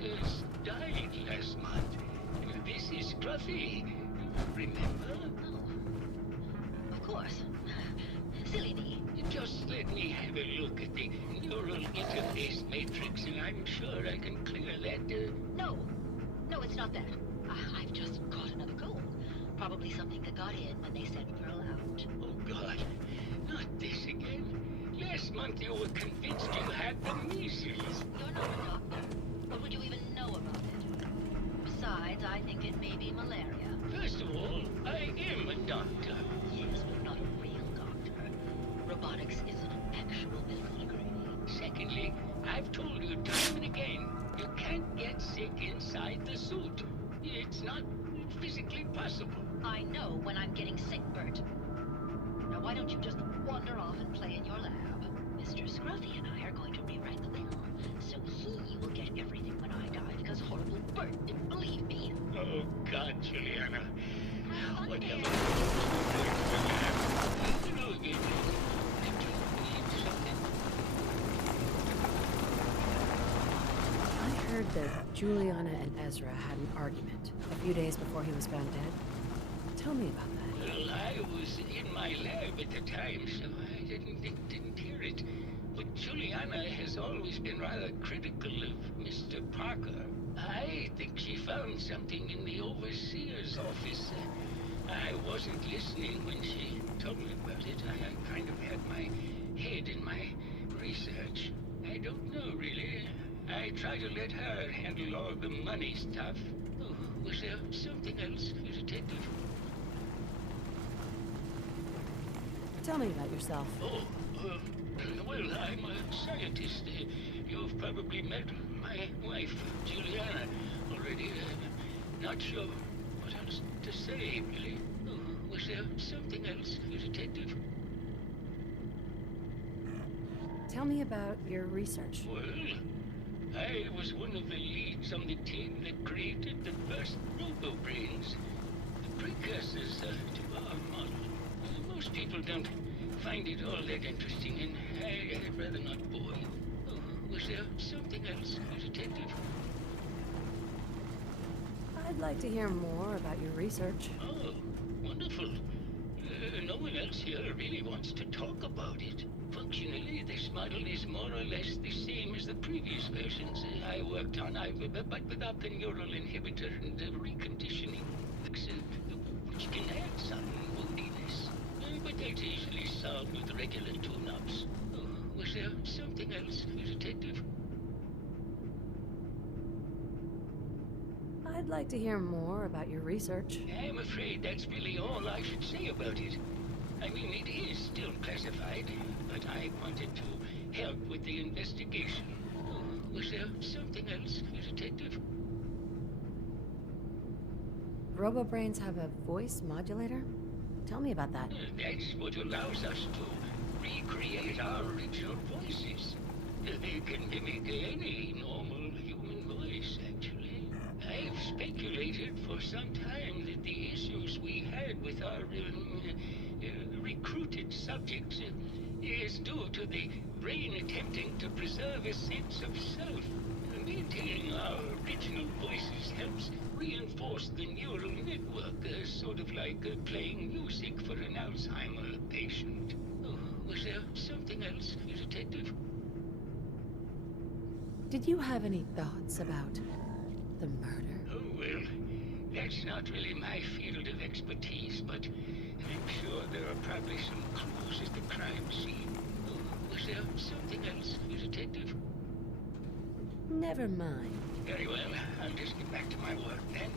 Parker's died last month. This is Scruffy. Remember? Oh, of course. Silly me. Just let me have a look at the neural interface matrix, and I'm sure I can clear that. No. No, it's not that. I've just caught another goal. Probably something that got in when they sent Pearl out. Oh, God. Not this again. Last month you were convinced you had the measles. You're not a doctor. What would you even know about it? Besides, I think it may be malaria. First of all, I am a doctor. Yes, but not a real doctor. Robotics is an actual medical degree. Secondly, I've told you time and again, you can't get sick inside the suit. It's not physically possible. I know when I'm getting sick, Bert. Now why don't you just wander off and play in your lab? Mr. Scruffy and I are going to rewrite the will, so he will get everything when I die, because horrible Bert didn't believe me. Oh, God, Juliana. Whatever. I heard that Juliana and Ezra had an argument a few days before he was found dead. Tell me about that. Well, I was in my lab at the time, so I didn't hear it. But Juliana has always been rather critical of Mr. Parker. I think she found something in the overseer's office. I wasn't listening when she told me about it. I kind of had my head in my research. I don't know, really. I try to let her handle all the money stuff. Oh, was there something else, Detective? Tell me about yourself. Oh, well, I'm a scientist. You've probably met my wife, Juliana, already. Not sure what else to say, really. Oh, was there something else, Detective? Tell me about your research. Well, I was one of the leads on the team that created the first robo-brains, the precursors to our model. Most people don't find it all that interesting, and I'd rather not bore you. Oh, was there something else, Detective? I'd like to hear more about your research. Oh, wonderful. No one else here really wants to talk about it. Functionally, this model is more or less the same as the previous versions I worked on, but without the neural inhibitor and reconditioning, which can add some moodiness. But that's easily solved with regular tune-ups. Oh, was there something else, Detective? I'd like to hear more about your research. I'm afraid that's really all I should say about it. I mean, it is still classified, but I wanted to help with the investigation. Oh, was there something else, Detective? RoboBrains have a voice modulator? Tell me about that. That's what allows us to recreate our original voices. They can mimic any normal human voice, actually. I've speculated for some time that the issues we had with our recruited subjects is due to the brain attempting to preserve a sense of self. Maintaining our original voices helps reinforce the neural network, sort of like playing music for an Alzheimer patient. Oh, was there something else, Detective? Did you have any thoughts about the murder? Oh, well, that's not really my field of expertise, but I'm sure there are probably some clues at the crime scene. Oh, was there something else, Detective? Never mind. Very well, I'll just get back to my work then.